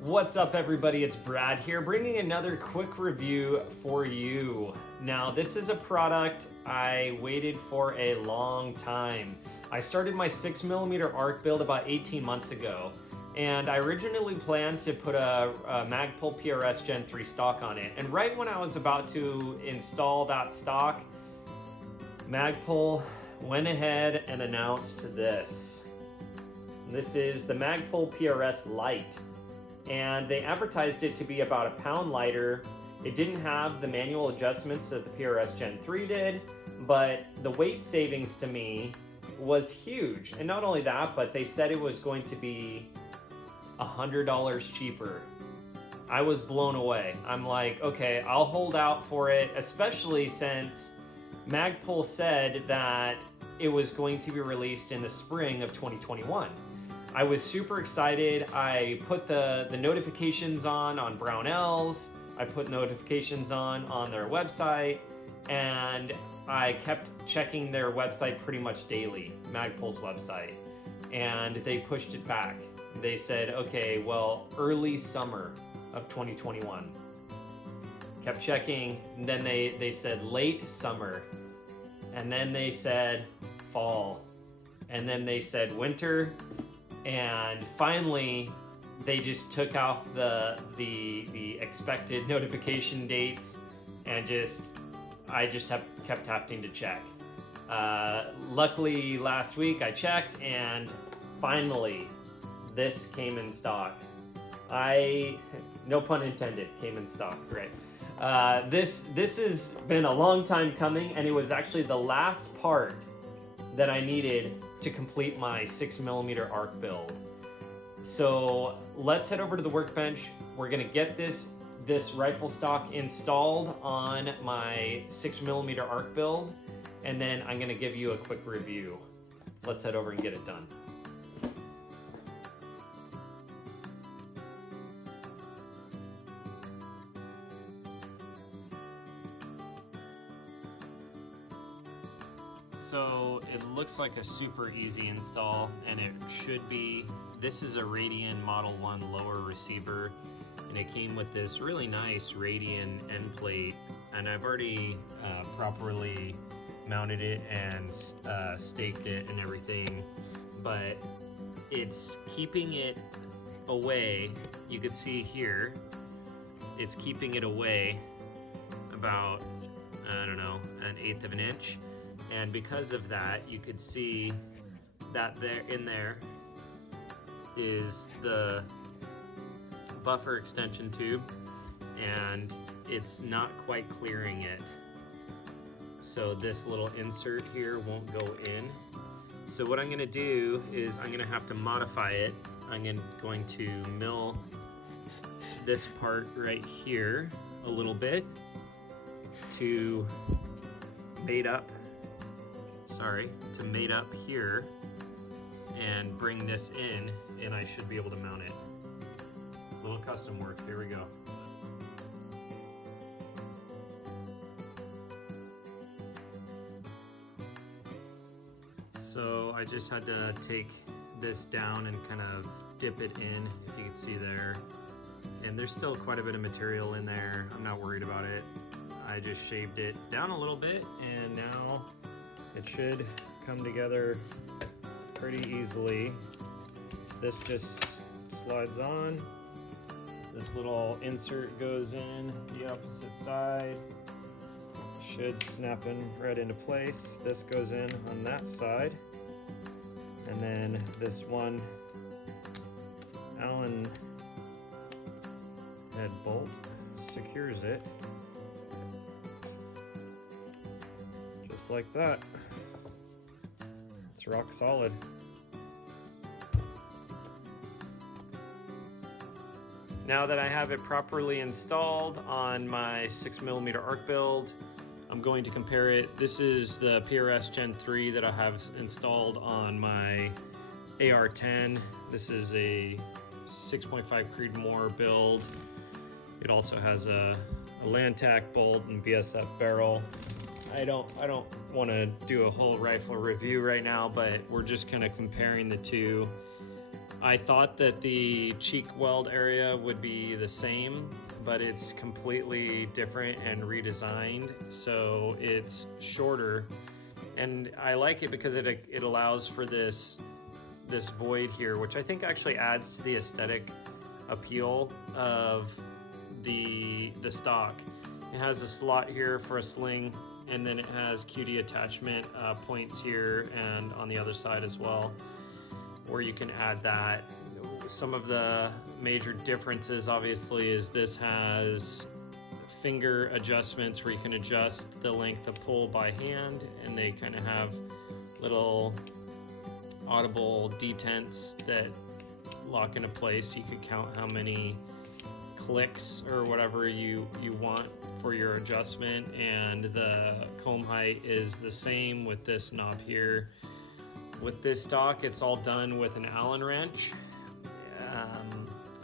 What's up everybody, it's Brad here bringing another quick review for you. Now this is a product I waited for a long time. I started my 6mm arc build about 18 months ago, and I originally planned to put a Magpul PRS Gen 3 stock on it, and right when I was about to install that stock, Magpul went ahead and announced this. This is the Magpul PRS Lite. And they advertised it to be about a pound lighter. It didn't have the manual adjustments that the PRS Gen 3 did, but the weight savings to me was huge. And not only that, but they said it was going to be $100 cheaper. I was blown away. I'm like, okay, I'll hold out for it, especially since Magpul said that it was going to be released in the spring of 2021. I was super excited. I put the notifications on Brownells. I put notifications on their website, and I kept checking their website pretty much daily, Magpul's website, and they pushed it back. They said, okay, well, early summer of 2021. Kept checking, and then they said late summer, and then they said fall, and then they said winter. And finally, they just took off the expected notification dates, and I just kept having to check. Luckily, last week I checked, and finally, this came in stock. No pun intended, came in stock, right? This has been a long time coming, and it was actually the last part that I needed to complete my 6mm arc build. So let's head over to the workbench. We're gonna get this rifle stock installed on my 6mm arc build, and then I'm gonna give you a quick review. Let's head over and get it done. So it looks like a super easy install, and it should be. This is a Radian Model 1 lower receiver, and it came with this really nice Radian end plate, and I've already properly mounted it and staked it and everything, but it's keeping it away. You can see here, it's keeping it away about, I don't know, 1/8 of an inch. And because of that, you could see that there is the buffer extension tube, and it's not quite clearing it. So this little insert here won't go in. So what I'm gonna do is I'm gonna have to modify it. I'm going to mill this part right here a little bit to mate up here and bring this in, and I should be able to mount it. A little custom work, here we go. So I just had to take this down and kind of dip it in, if you can see there. And there's still quite a bit of material in there. I'm not worried about it. I just shaved it down a little bit, and now it should come together pretty easily. This just slides on. This little insert goes in the opposite side. Should snap in right into place. This goes in on that side. And then this one Allen head bolt secures it. Just like that. It's rock solid. Now that I have it properly installed on my 6mm arc build, I'm going to compare it. This is the PRS Gen 3 that I have installed on my AR-10. This is a 6.5 Creedmoor build. It also has a Lantac bolt and BSF barrel. I don't want to do a whole rifle review right now, but we're just kind of comparing the two. I thought that the cheek weld area would be the same, but it's completely different and redesigned, so it's shorter. And I like it because it allows for this void here, which I think actually adds to the aesthetic appeal of the stock. It has a slot here for a sling, and then it has QD attachment points here and on the other side as well, where you can add that. Some of the major differences obviously is this has finger adjustments where you can adjust the length of pull by hand, and they kind of have little audible detents that lock into place. You could count how many clicks or whatever you want for your adjustment, and the comb height is the same with this knob here. With this stock, it's all done with an Allen wrench,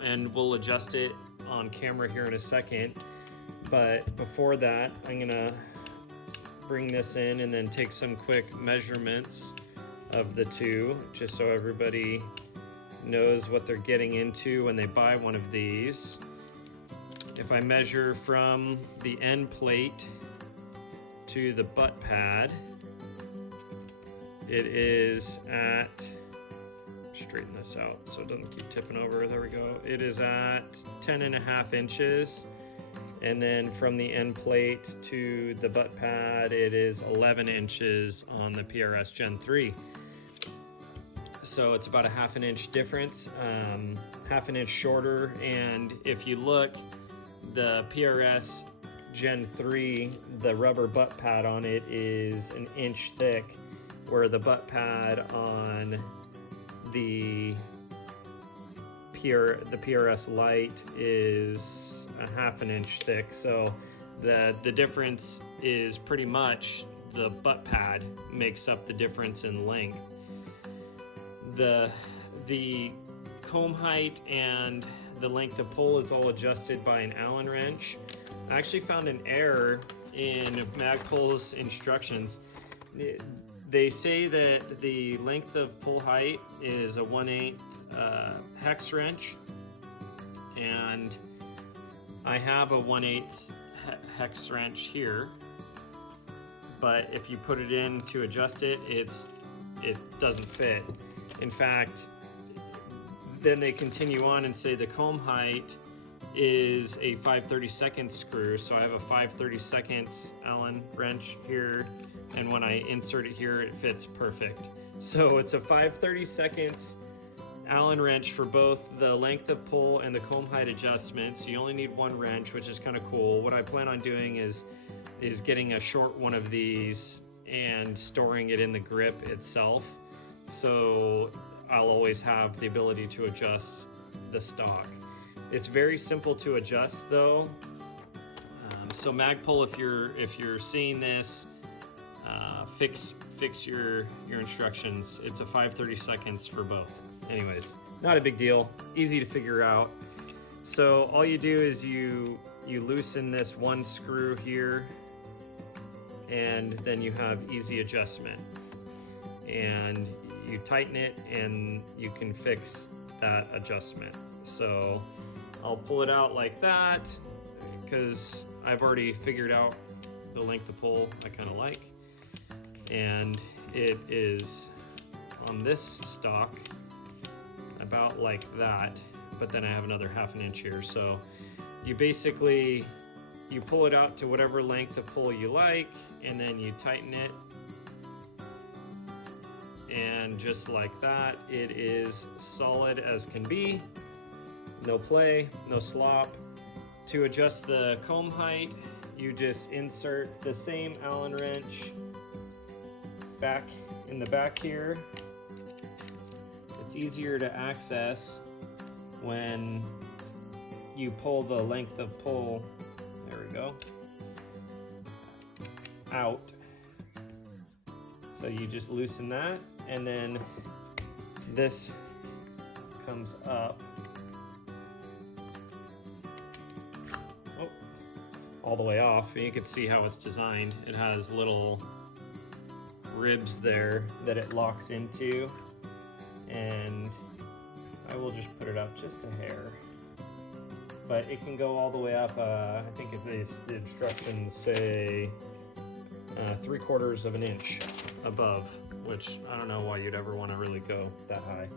and we'll adjust it on camera here in a second. But before that, I'm gonna bring this in and then take some quick measurements of the two, just so everybody knows what they're getting into when they buy one of these. If I measure from the end plate to the butt pad, it is at, straighten this out so it doesn't keep tipping over, there we go. It is at 10.5 inches. And then from the end plate to the butt pad, it is 11 inches on the PRS Gen 3. So it's about a ½ inch difference, ½ inch shorter. And if you look, the PRS Gen 3, the rubber butt pad on it is an inch thick, where the butt pad on the PRS Lite is a ½ inch thick. So the difference is pretty much the butt pad makes up the difference in length. The comb height and the length of pull is all adjusted by an Allen wrench. I actually found an error in Magpul's instructions. They say that the length of pull height is a 1/8 hex wrench, and I have a 1/8 hex wrench here, but if you put it in to adjust it, it doesn't fit. In fact, then they continue on and say the comb height is a 5/32 screw, so I have a 5/32 Allen wrench here, and when I insert it here, it fits perfect. So it's a 5/32 Allen wrench for both the length of pull and the comb height adjustments. You only need one wrench, which is kind of cool. What I plan on doing is getting a short one of these and storing it in the grip itself, so I'll always have the ability to adjust the stock. It's very simple to adjust though. So Magpul, if you're seeing this, fix your instructions. It's a 5/32 for both. Anyways, not a big deal, easy to figure out. So all you do is you loosen this one screw here, and then you have easy adjustment, and you tighten it and you can fix that adjustment. So I'll pull it out like that because I've already figured out the length of pull I kind of like, and it is on this stock about like that, but then I have another ½ inch here. So you basically, you pull it out to whatever length of pull you like, and then you tighten it, and just like that, it is solid as can be. No play, no slop. To adjust the comb height, you just insert the same Allen wrench back in the back here. It's easier to access when you pull the length of pull, there we go, out. So you just loosen that, and then this comes up. Oh, all the way off. You can see how it's designed. It has little ribs there that it locks into, and I I will just put it up just a hair. But it can go all the way up, I think if the instructions say 3/4 of an inch above, which I don't know why you'd ever want to really go that high.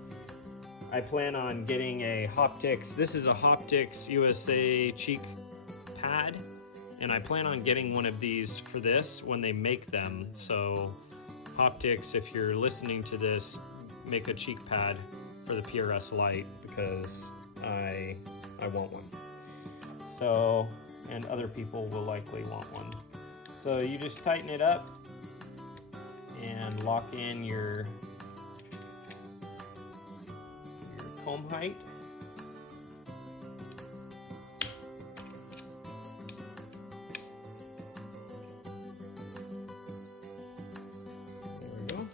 I plan on getting a Hoptics. This is a Hoptics USA cheek pad, and I plan on getting one of these for this when they make them. So Hoptics, if you're listening to this, make a cheek pad for the PRS Lite because I want one. So, and other people will likely want one. So you just tighten it up and lock in your comb height. There we go.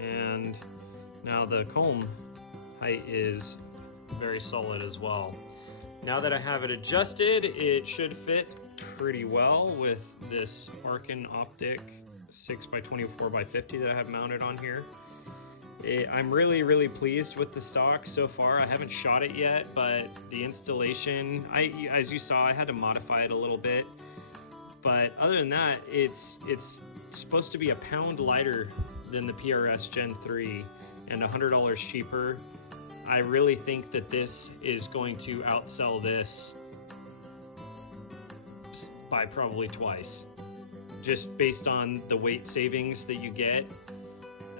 And now the comb height is very solid as well. Now that I have it adjusted, it should fit pretty well with this Arkin Optic 6x24x50 that I have mounted on here. I'm really pleased with the stock so far. I haven't shot it yet, but the installation, as you saw, I had to modify it a little bit. But other than that, it's supposed to be a pound lighter than the PRS Gen 3 and $100 cheaper. I really think that this is going to outsell this by probably twice, just based on the weight savings that you get.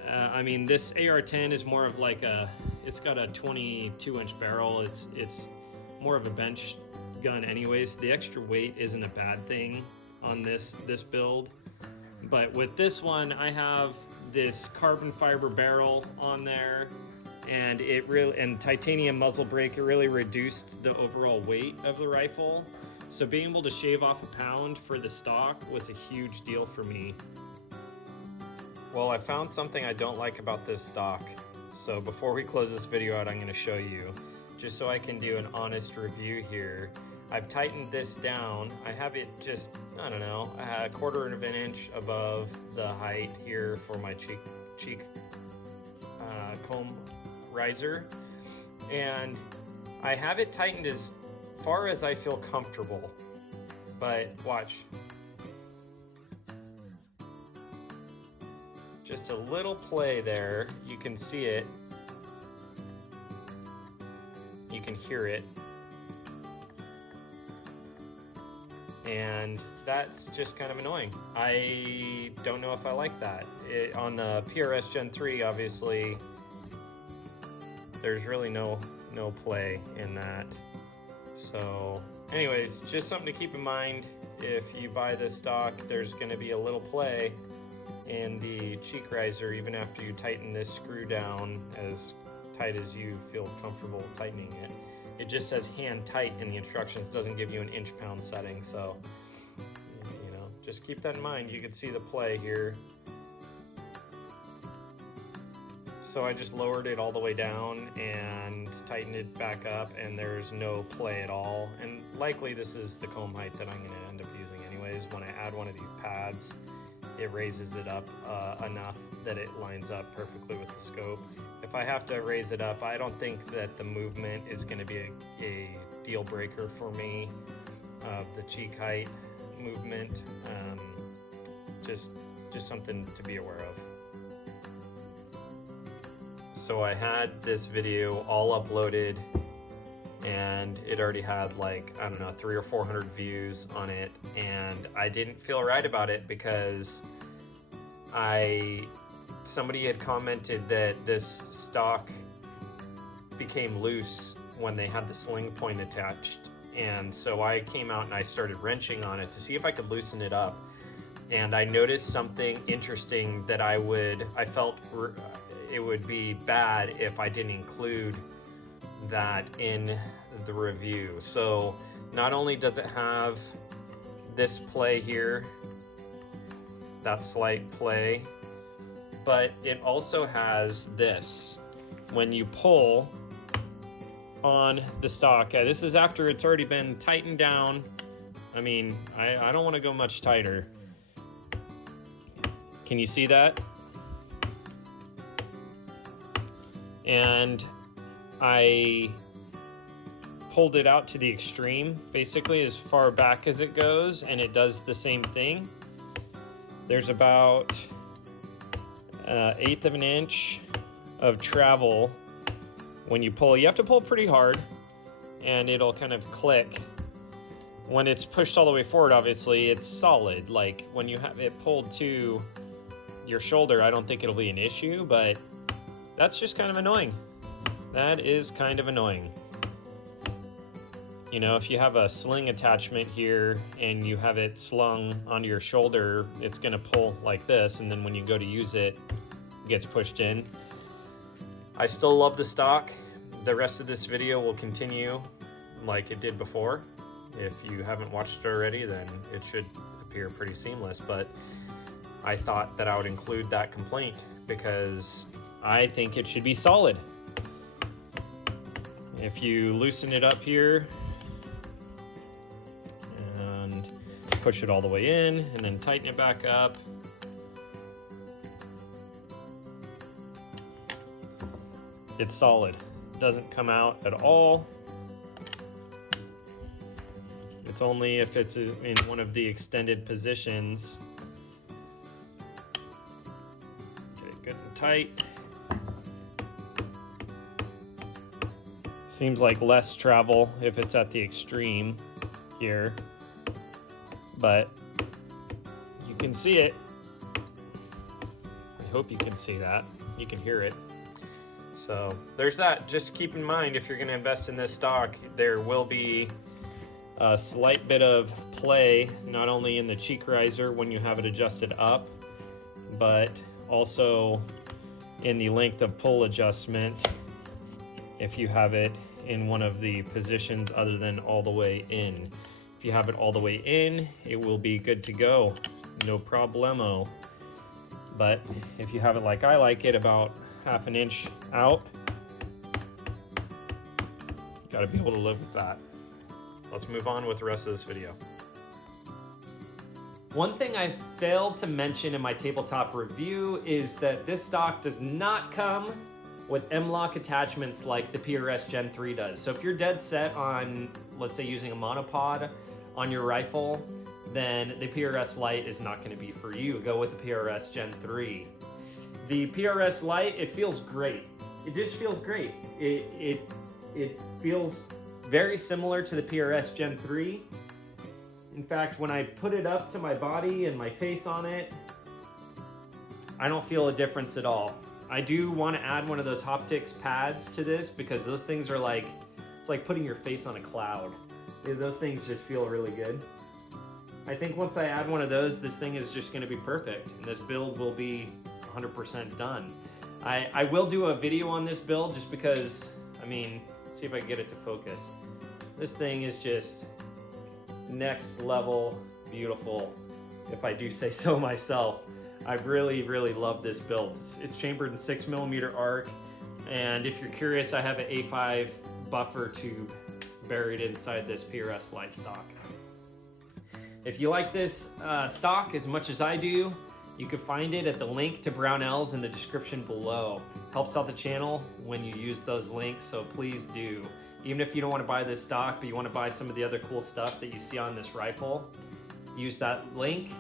I mean, this AR-10 is more of like it's got a 22-inch barrel. It's more of a bench gun anyways. The extra weight isn't a bad thing on this build. But with this one, I have this carbon fiber barrel on there, and titanium muzzle brake. It really reduced the overall weight of the rifle. So being able to shave off a pound for the stock was a huge deal for me. Well, I found something I don't like about this stock. So before we close this video out, I'm going to show you, just so I can do an honest review here. I've tightened this down. I have it just, I don't know, a 1/4 of an inch above the height here for my cheek comb riser. And I have it tightened as far as I feel comfortable. But watch. Just a little play there. You can see it. You can hear it. And that's just kind of annoying. I don't know if I like that. On the PRS Gen 3, obviously, there's really no play in that. So anyways, just something to keep in mind. If you buy this stock, there's going to be a little play in the cheek riser even after you tighten this screw down as tight as you feel comfortable tightening it. It just says hand tight in the instructions, doesn't give you an inch pound setting, so you know, just keep that in mind. You can see the play here. So I just lowered it all the way down and tightened it back up, and there's no play at all. And likely this is the comb height that I'm going to end up using anyways. When I add one of these pads, it raises it up enough that it lines up perfectly with the scope. If I have to raise it up, I don't think that the movement is going to be a deal breaker for me of the cheek height movement. Just something to be aware of. So I had this video all uploaded, and it already had like, I don't know, 300 or 400 views on it, and I didn't feel right about it because somebody had commented that this stock became loose when they had the sling point attached, and so I came out and I started wrenching on it to see if I could loosen it up, and I noticed something interesting that I felt it would be bad if I didn't include that in the review. So not only does it have this play here, that slight play, but it also has this. When you pull on the stock, this is after it's already been tightened down. I mean, I don't want to go much tighter. Can you see that? And I pulled it out to the extreme, basically as far back as it goes, and it does the same thing. There's about 1/8 of an inch of travel when you pull. You have to pull pretty hard and it'll kind of click. When it's pushed all the way forward, obviously it's solid. Like when you have it pulled to your shoulder, I don't think it'll be an issue, but that's just kind of annoying. That is kind of annoying. You know, if you have a sling attachment here and you have it slung onto your shoulder, it's gonna pull like this, and then when you go to use it, it gets pushed in. I still love the stock. The rest of this video will continue like it did before. If you haven't watched it already, then it should appear pretty seamless, but I thought that I would include that complaint because I think it should be solid. If you loosen it up here and push it all the way in and then tighten it back up, it's solid. It doesn't come out at all. It's only if it's in one of the extended positions. Okay, good and tight. Seems like less travel if it's at the extreme here, but you can see it. I hope you can see that. You can hear it. So there's that. Just keep in mind, if you're going to invest in this stock, there will be a slight bit of play, not only in the cheek riser when you have it adjusted up, but also in the length of pull adjustment if you have it in one of the positions other than all the way in. If you have it all the way in, it will be good to go, no problemo. But if you have it like I like it, about 1/2 inch out, gotta be able to live with that. Let's move on with the rest of this video. One thing I failed to mention in my tabletop review is that this stock does not come with M-LOK attachments like the PRS Gen 3 does. So if you're dead set on, let's say, using a monopod on your rifle, then the PRS Lite is not gonna be for you. Go with the PRS Gen 3. The PRS Lite, it feels great. It just feels great. It feels very similar to the PRS Gen 3. In fact, when I put it up to my body and my face on it, I don't feel a difference at all. I do want to add one of those Hoptics pads to this because those things are like, it's like putting your face on a cloud. Those things just feel really good. I think once I add one of those, this thing is just going to be perfect, and this build will be 100% done. I will do a video on this build just because, I mean, let's see if I can get it to focus. This thing is just next level beautiful, if I do say so myself. I really, really love this build. It's chambered in 6mm arc, and if you're curious, I have an A5 buffer tube buried inside this PRS Lite stock. If you like this stock as much as I do, you can find it at the link to Brownells in the description below. Helps out the channel when you use those links, so please do. Even if you don't want to buy this stock, but you want to buy some of the other cool stuff that you see on this rifle, use that link,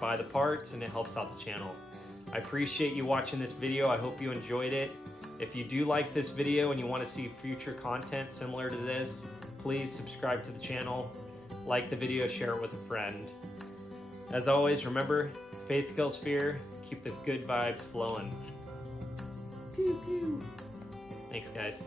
buy the parts, and it helps out the channel. I appreciate you watching this video. I hope you enjoyed it. If you do like this video and you want to see future content similar to this, please subscribe to the channel, like the video, share it with a friend. As always, remember, faith kills fear. Keep the good vibes flowing. Pew, pew. Thanks, guys.